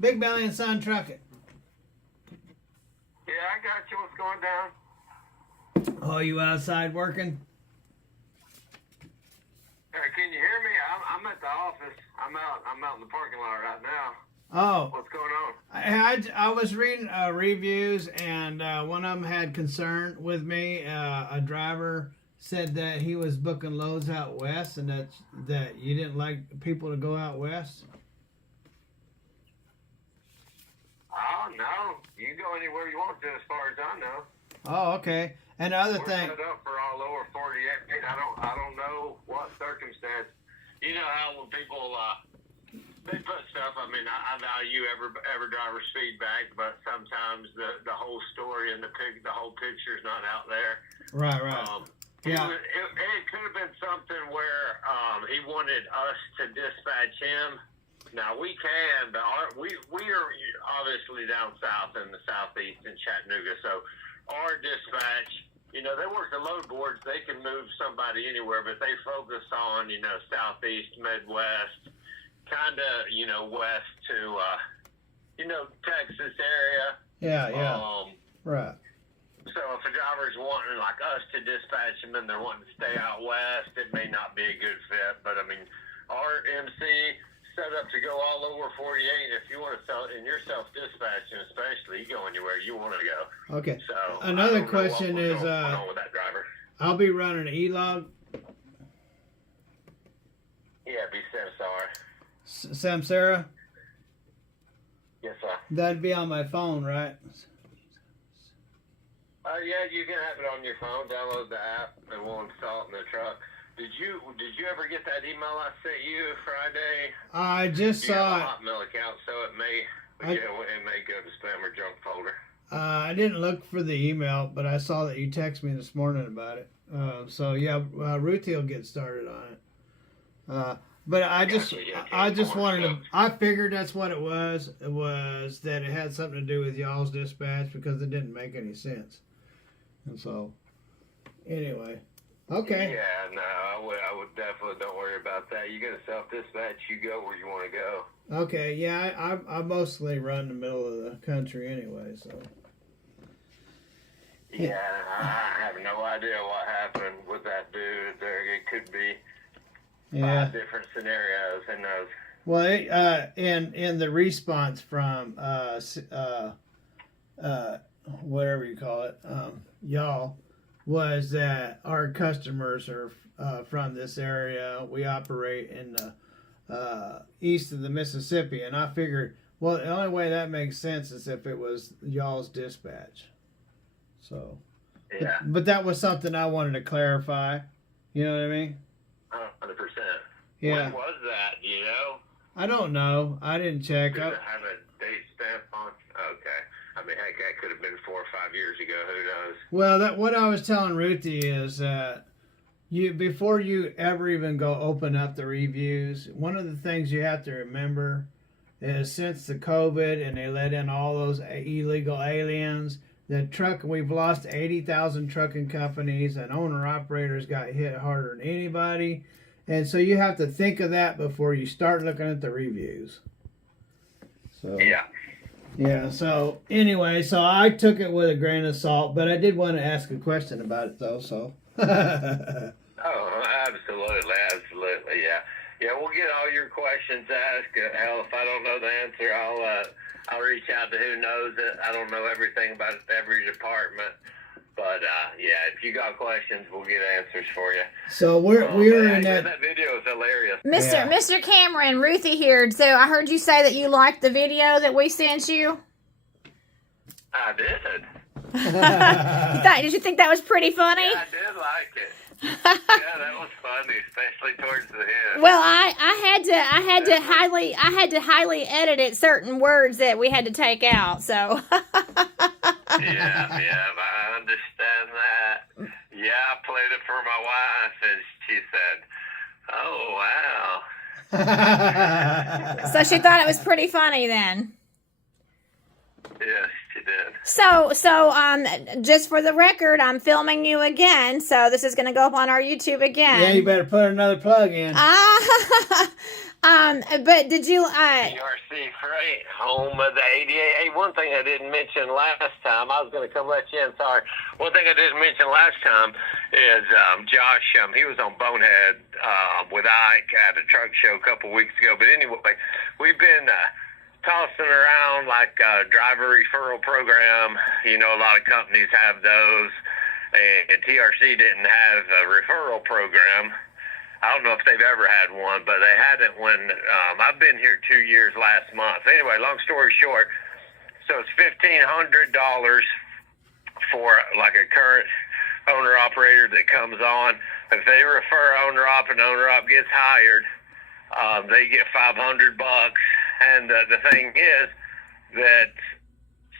Big Belly and Son Trucking. Yeah, I got you. What's going down? Oh, you outside working? Can you hear me? I'm at the office. I'm out in the parking lot right now. Oh. What's going on? I was reading reviews, and one of them had concern with me. A driver said that he was booking loads out west, and that you didn't like people to go out west. Oh, no. You can go anywhere you want to as far as I know. Oh, okay. And the other We're thing. set up for all over 48. I don't know what circumstance. You know how when people they put stuff. I mean, I value every driver's feedback, but sometimes the whole story and the whole picture is not out there. Right. Yeah. It could have been something where he wanted us to dispatch him. Now we can, but we are obviously down south in the southeast in Chattanooga, so our dispatch, they work the load boards. They can move somebody anywhere, but they focus on, southeast, Midwest, kind of, west to, Texas area. Yeah. Right. So if a driver's wanting like us to dispatch them and they're wanting to stay out west, it may not be a good fit. But I mean, our MC set up to go all over 48. If you want to sell, and you're self-dispatching, especially, you go anywhere you want to go. Okay. So another question is, going on with that driver. I'll be running an E-log. Yeah, be Samsara. Yes, sir. That'd be on my phone, right? Yeah, you can have it on your phone. Download the app, and we'll install it in the truck. Did you ever get that email I sent you Friday? I just saw it. You have a Hotmail account, so it may go to spam or junk folder. I didn't look for the email, but I saw that you texted me this morning about it. So yeah, Ruthie will get started on it. But I just wanted to. I figured that's what it was. It was that it had something to do with y'all's dispatch because it didn't make any sense. And so, anyway. Okay. Yeah, no, I would definitely don't worry about that. You get a self-dispatch, you go where you want to go. Okay, yeah, I mostly run the middle of the country anyway, so. Yeah, I have no idea what happened with that dude. It could be 5 different scenarios, who knows. Well, in the response from whatever you call it, y'all, was that our customers are from this area. We operate in the east of the Mississippi, and I figured, well, the only way that makes sense is if it was y'all's dispatch. So, yeah. But that was something I wanted to clarify. You know what I mean? 100%. Yeah. When was that? Do you know? I don't know. I didn't check. Does it have a date stamp on? Okay. I mean, heck, that could have been 4 or 5 years ago. Who knows? Well, what I was telling Ruthie is that before you ever even go open up the reviews, one of the things you have to remember is since the COVID and they let in all those illegal aliens, we've lost 80,000 trucking companies, and owner-operators got hit harder than anybody. And so you have to think of that before you start looking at the reviews. So yeah, so anyway, so I took it with a grain of salt, but I did want to ask a question about it, though, so. Oh, absolutely, yeah. Yeah, we'll get all your questions asked. Hell, if I don't know the answer, I'll reach out to who knows it. I don't know everything about every department. But, yeah, if you got questions, we'll get answers for you. So we're in that video is hilarious. Mr. Cameron, Ruthie here. So I heard you say that you liked the video that we sent you. I did. Did you think that was pretty funny? Yeah, I did like it. Yeah, that was funny, especially towards the end. Well, I had to highly edit certain words that we had to take out. So. Yeah, I understand that. Yeah, I played it for my wife, and she said, "Oh, wow." So she thought it was pretty funny then. Yes, she did. So, just for the record, I'm filming you again, so this is going to go up on our YouTube again. Yeah, you better put another plug in. But did you? TRC Freight, home of the 88. Hey, one thing I didn't mention last time, I was going to come let you in, sorry. One thing I didn't mention last time is Josh, he was on Bonehead with Ike at a truck show a couple weeks ago. But anyway, we've been tossing around like a driver referral program. You know, a lot of companies have those, and TRC didn't have a referral program. I don't know if they've ever had one, but they had it when I've been here 2 years last month. Anyway, long story short, so it's $1,500 for like a current owner operator that comes on. If they refer owner op and owner op gets hired, they get $500. And the thing is that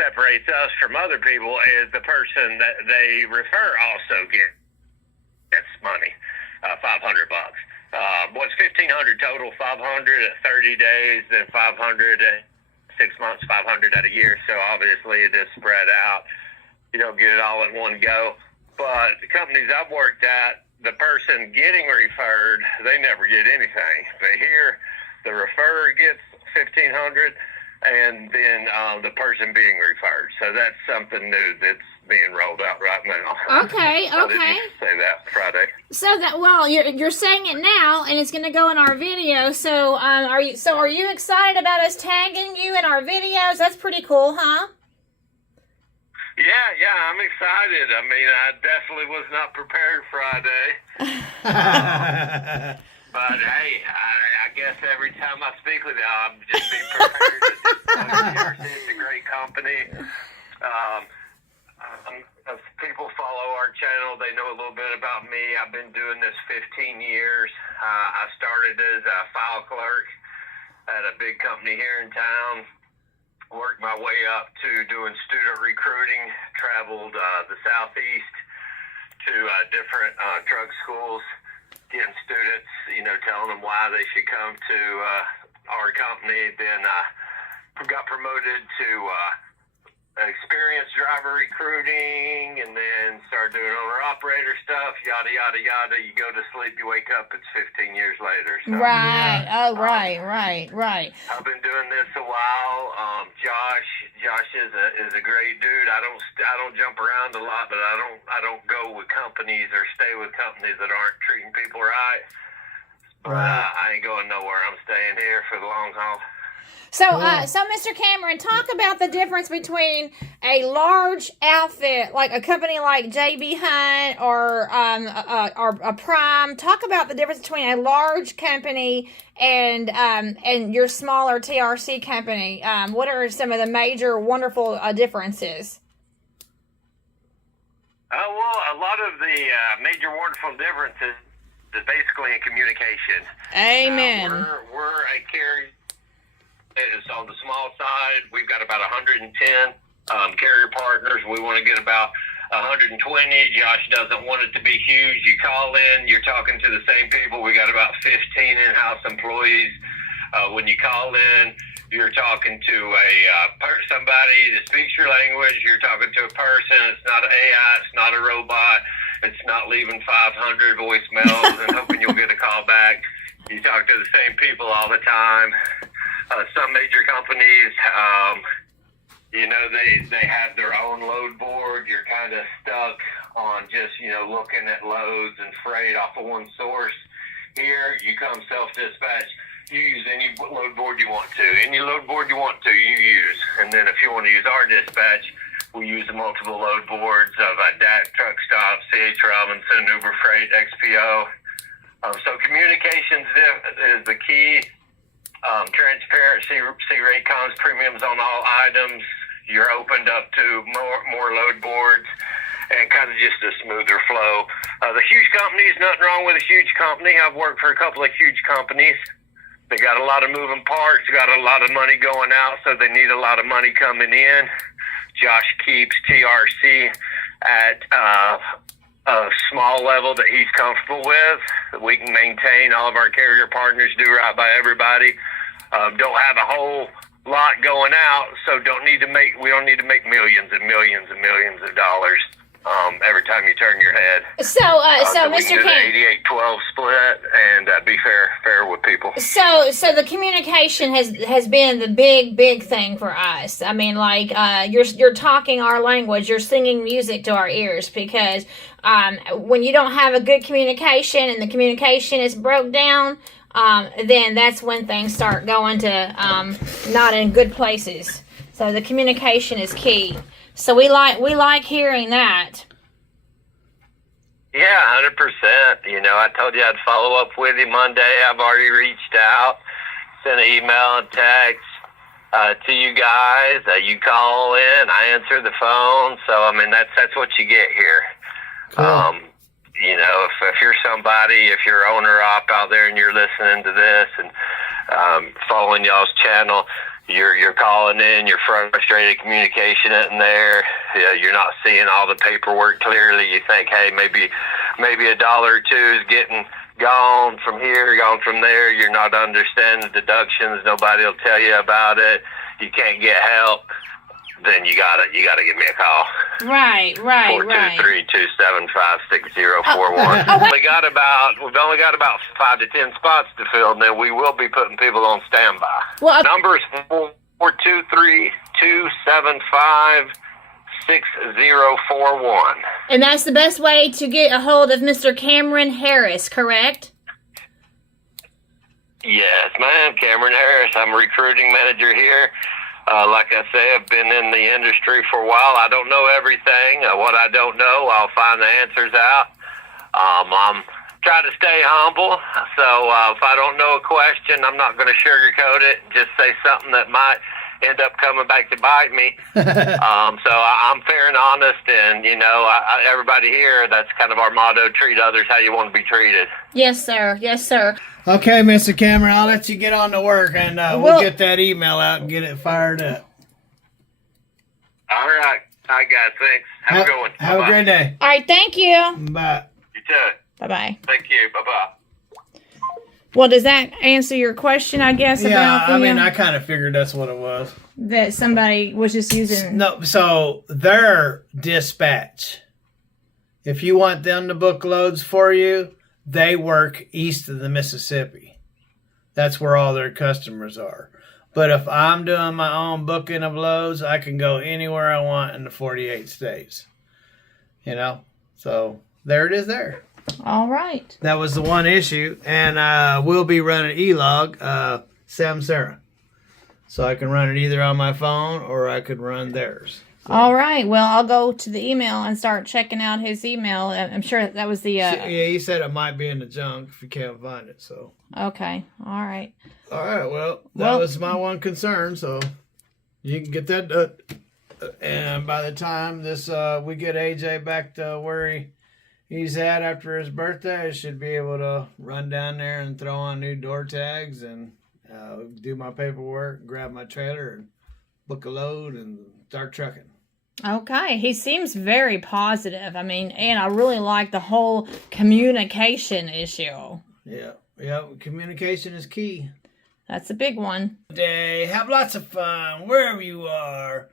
separates us from other people is the person that they refer also gets money. $500. What's $1,500 total? 500 at 30 days, then 500 at 6 months, 500 at a year. So obviously it is spread out. You don't get it all in one go. But the companies I've worked at, the person getting referred, they never get anything. But here, the referrer gets $1,500, and then the person being referred. So that's something new that's being rolled out right now. Okay, I okay. didn't say that Friday. So that, well, you're saying it now, and it's going to go in our video. So are you excited about us tagging you in our videos? That's pretty cool, huh? Yeah, I'm excited. I mean, I definitely was not prepared Friday. But hey, I guess every time I speak with you, I'm just being prepared. It's a great company. If people follow our channel, they know a little bit about me. I've been doing this 15 years. I started as a file clerk at a big company here in town. Worked my way up to doing student recruiting. Traveled the Southeast to different truck schools, getting students, telling them why they should come to our company. Then got promoted to experienced driver recruiting, and then started doing owner-operator stuff, yada, yada, yada. You go to sleep, you wake up, it's 15 years later. So, right. Oh, right. I've been doing this a while. Josh is a great dude. I don't jump around a lot, but I don't go with companies or stay with companies that aren't treating people right. But I ain't going nowhere. I'm staying here for the long haul. So, so Mr. Cameron, talk about the difference between a large outfit, like a company like JB Hunt or a Prime. Talk about the difference between a large company and your smaller TRC company. What are some of the major wonderful differences? Well, a lot of the major wonderful differences is basically in communication. Amen. We're a carrier. It's on the small side. We've got about 110 carrier partners. We want to get about 120. Josh doesn't want it to be huge. You call in, you're talking to the same people. We got about 15 in-house employees. When you call in, you're talking to somebody that speaks your language. You're talking to a person. It's not an AI. It's not a robot. It's not leaving 500 voicemails and hoping you'll get a call back. You talk to the same people all the time. Some major companies, they have their own load board. You're kind of stuck on just, looking at loads and freight off of one source. Here, you come self-dispatch. You use any load board you want to. Any load board you want to, you use. And then if you want to use our dispatch, we use multiple load boards of DAC, Truck Stop, C.H. Robinson, Uber Freight, XPO. So communications is the key. Transparency, C-rate comms, premiums on all items. You're opened up to more load boards and kind of just a smoother flow. The huge companies, nothing wrong with a huge company. I've worked for a couple of huge companies. They got a lot of moving parts, got a lot of money going out, so they need a lot of money coming in. Josh keeps TRC at a small level that he's comfortable with. We can maintain all of our carrier partners, do right by everybody. Don't have a whole lot going out, so we don't need to make millions and millions and millions of dollars. every time you turn your head. So We Mr. can do the King. 88-12 split and be fair with people. So the communication has been the big thing for us. I mean, like you're talking our language, you're singing music to our ears, because when you don't have a good communication and the communication is broke down, then that's when things start going to not in good places. So the communication is key. So we like hearing that. Yeah, 100%. You know, I told you I'd follow up with you Monday. I've already reached out, sent an email and text to you guys. You call in, I answer the phone. So, I mean, that's what you get here. Cool. You know, if you're somebody, if you're owner-op out there and you're listening to this and following y'all's channel, you're calling in, you're frustrated, communication isn't there, you're not seeing all the paperwork clearly, you think, hey, maybe $1 or $2 is getting gone from here, gone from there, you're not understanding the deductions, nobody will tell you about it, you can't get help, then you gotta give me a call. Right. 423-275-6041. We've only got about 5 to 10 spots to fill, and then we will be putting people on standby. Well, Numbers 423-275-6041. and that's the best way to get a hold of Mr. Cameron Harris, correct? Yes, ma'am. Cameron Harris. I'm a recruiting manager here. Like I say, I've been in the industry for a while. I don't know everything. What I don't know, I'll find the answers out. I'm trying to stay humble. So if I don't know a question, I'm not going to sugarcoat it and just say something that might end up coming back to bite me. So I'm fair and honest, and, you know, everybody here, that's kind of our motto, treat others how you want to be treated. Yes, sir. Yes, sir. Okay, Mr. Cameron, I'll let you get on to work, and we'll get that email out and get it fired up. All right. All right, guys. Thanks. Have a good one. Have a great day. All right. Thank you. Bye. You too. Bye-bye. Thank you. Bye-bye. Well, does that answer your question, I guess, Yeah, about I mean, I kind of figured that's what it was. that somebody was just using... No, so their dispatch, if you want them to book loads for you, they work east of the Mississippi. That's where all their customers are. But if I'm doing my own booking of loads, I can go anywhere I want in the 48 states. You know? So there it is there. All right. That was the one issue. And we'll be running E-Log, Samsara. So I can run it either on my phone or I could run theirs. So. All right. Well, I'll go to the email and start checking out his email. I'm sure that was the... Yeah, he said it might be in the junk if you can't find it. So. Okay. All right. All right. Well, that was my one concern. So you can get that done. And by the time this we get AJ back to where he's at after his birthday, I should be able to run down there and throw on new door tags and do my paperwork, grab my trailer, and book a load and start trucking. Okay. He seems very positive. I mean, and I really like the whole communication issue. Yeah. Communication is key. That's a big one. Day. Have lots of fun wherever you are.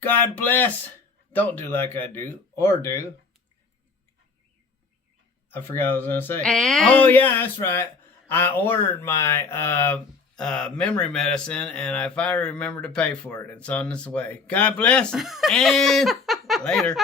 God bless. Don't do like I do or do. I forgot what I was going to say. Oh, yeah, that's right. I ordered my memory medicine, and I finally remembered to pay for it. It's on this way. God bless, and later.